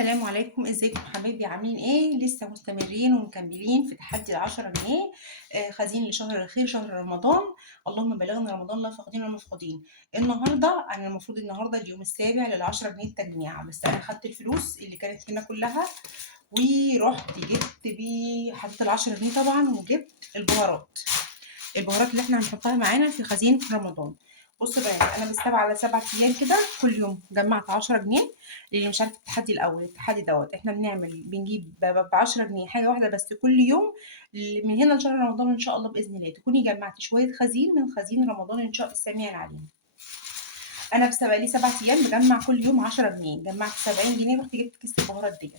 السلام عليكم، ازيكم حبايبي؟ عاملين ايه؟ لسه مستمرين ومكملين في تحدي ال10 جنيه. خازين لشهر الخير، شهر رمضان. اللهم بلغنا رمضان لا فاقدين ولا مفقودين. النهارده انا المفروض النهارده اليوم السابع لل10 جنيه التجميع، بس انا خدت الفلوس اللي كانت هنا كلها ورحت جبت بيه، حطيت ال10 جنيه طبعا وجبت البهارات اللي احنا هنحطها معانا في خزين رمضان. بصوا يا بنات، انا بالسبعة على 7 ايام كده كل يوم جمعت 10 جنيه. اللي مش عارف التحدي الاول، التحدي دوت احنا بنجيب ب10 جنيه حاجه واحده بس كل يوم. من هنا لشهر رمضان ان شاء الله باذن الله تكوني جمعتي شويه خزين من خزين رمضان ان شاء السميع العليم. انا بقالي 7 ايام بجمع كل يوم 10 جنيه، جمعت 70 جنيه، رحت جبت كيس البهارات ديت.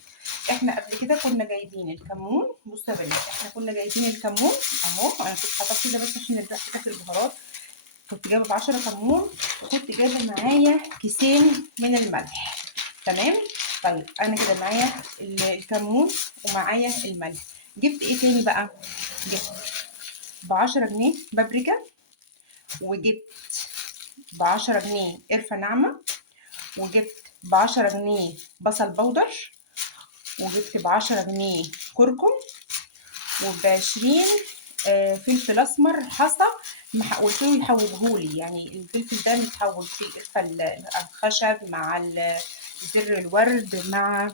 احنا قبل كده كنا جايبين الكمون. بصوا يا بنات، احنا كنا جايبين الكمون اهو. انا كنت حاطاه كده بس عشان الريحه بتاعت البهارات. كنت جايبه ب10 كمون، وكنت جايبه معايا كيسين من الملح. تمام. طيب انا كده معايا الكمون ومعايا الملح. جبت ايه تاني بقى؟ جبت ب10 جنيه بابريكا، وجبت ب10 جنيه قرفه ناعمه، وجبت ب10 جنيه بصل بودر، وجبت ب10 جنيه كركم، وب20 فلفل اسمر حصى. قلت له يحوجهولي، يعني الفلفل ده متحوج في القرفه الخشب مع زر الورد مع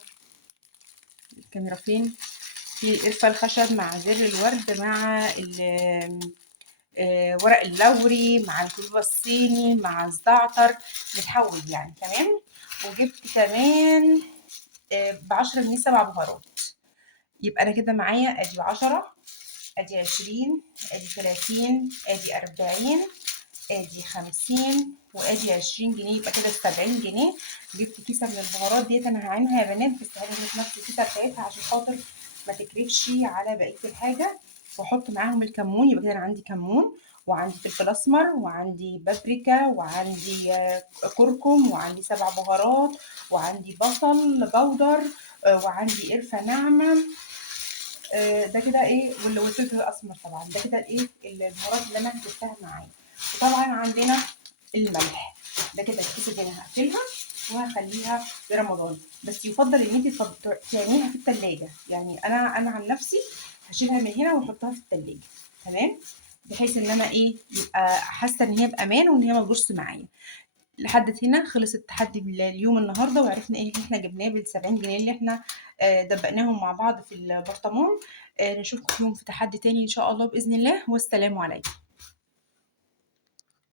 الكاميرا فين، في القرفه الخشب مع زر الورد مع ورق اللوري مع الكلوبة الصيني مع الزعتر، متحوج يعني. تمام. وجبت كمان ب10 جنيه 7 بهارات. يبقى انا كده معايا ادي 10، ادي 20، ادي 30، ادي 40، ادي 50، وادي 20 جنيه، يبقى كده 70 جنيه. جبت كيسه من البهارات ديت، انا هعينها يا بنات، بس هعينها في نفس الكيسه بتاعتها عشان خاطر ما تكرفش على بقيه الحاجه. واحط معاهم الكمون، يبقى كده انا عندي كمون وعندي فلفل اسمر وعندي بابريكا وعندي كركم وعندي 7 بهارات وعندي بصل بودر وعندي قرفه ناعمه. ده كده ايه، والفلفل الاسمر طبعا. ده كده الايه البهارات اللي انا جبتها معايا. وطبعا عندنا الملح. ده كده الكيس اللي انا هقفلها وهخليها لرمضان. بس يفضل ان انت تعمليها في التلاجة، يعني انا عن نفسي هشيلها من هنا واحطها في التلاجة. تمام. بحيث ان انا ايه، يبقى حاسه ان هي بامان وان هي ما تبص معايا. لحد هنا خلص التحدي اليوم النهارده، وعرفنا ايه اللي احنا جبناه بال70 جنيه اللي احنا دبقناهم مع بعض في البرطمان. نشوفكم يوم في تحدي تاني ان شاء الله باذن الله، والسلام عليكم.